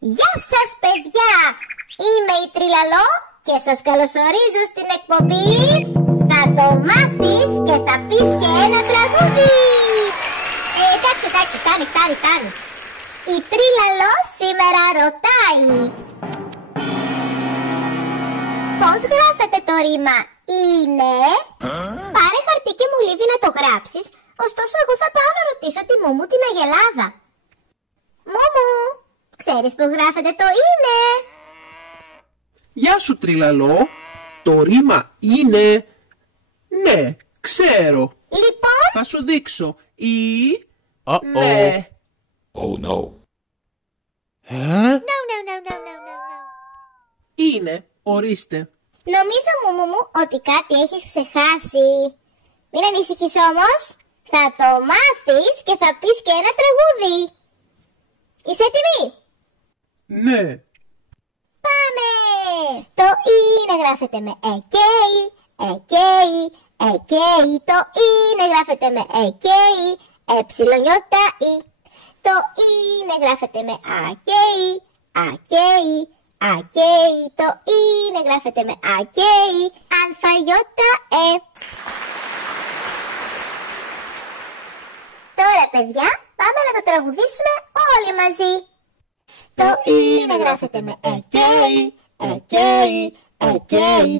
Γεια σας παιδιά! Είμαι η Τριλαλό και σας καλωσορίζω στην εκπομπή «Θα το μάθεις και θα πεις και ένα τραγούδι». Εντάξει, φτάνει. Η Τριλαλό σήμερα ρωτάει: πώς γράφεται το ρήμα «είναι»? Πάρε χαρτί και μολύβι να το γράψεις. Ωστόσο εγώ θα πάω να ρωτήσω τη Μούμου την Αγελάδα. Μούμου, ξέρεις που γράφεται το «είναι»? Γεια σου Τριλαλό, το ρήμα «είναι». Ναι, ξέρω. Λοιπόν, θα σου δείξω. Ναι. Oh no. No. Είναι, ορίστε. Νομίζω Μούμου μου ότι κάτι έχεις ξεχάσει. Μην ανησυχείς όμως. Θα το μάθεις και θα πεις και ένα τραγούδι. Είσαι έτοιμοι? Ναι. Πάμε! Το «είναι» γράφεται με εκέι. Το «είναι» γράφεται με εκέι. Εψιλονιώτα-ι. Το «είναι» γράφεται με ακέι. Το «είναι» γράφεται με ακέι. Αλφαγιώτα-ε. Τώρα παιδιά, πάμε να το τραγουδήσουμε όλοι μαζί. Το «είναι» γράφεται με εκέι.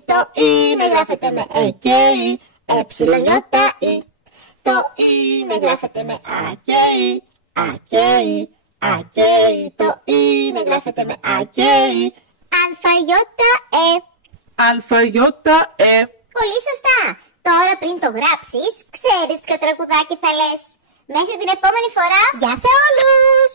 Το «είναι» γράφεται με εκέι. Εψιλονιώτα-ι. Το «είναι» γράφεται με ακέι. Το «είναι» γράφεται με ακέι. Αλφαγιώτα-ε. Αλφαγιώτα-ε. Πολύ σωστά. Τώρα πριν το γράψεις, ξέρεις ποιο τραγουδάκι θα λες. Μέχρι την επόμενη φορά, γεια σε όλους!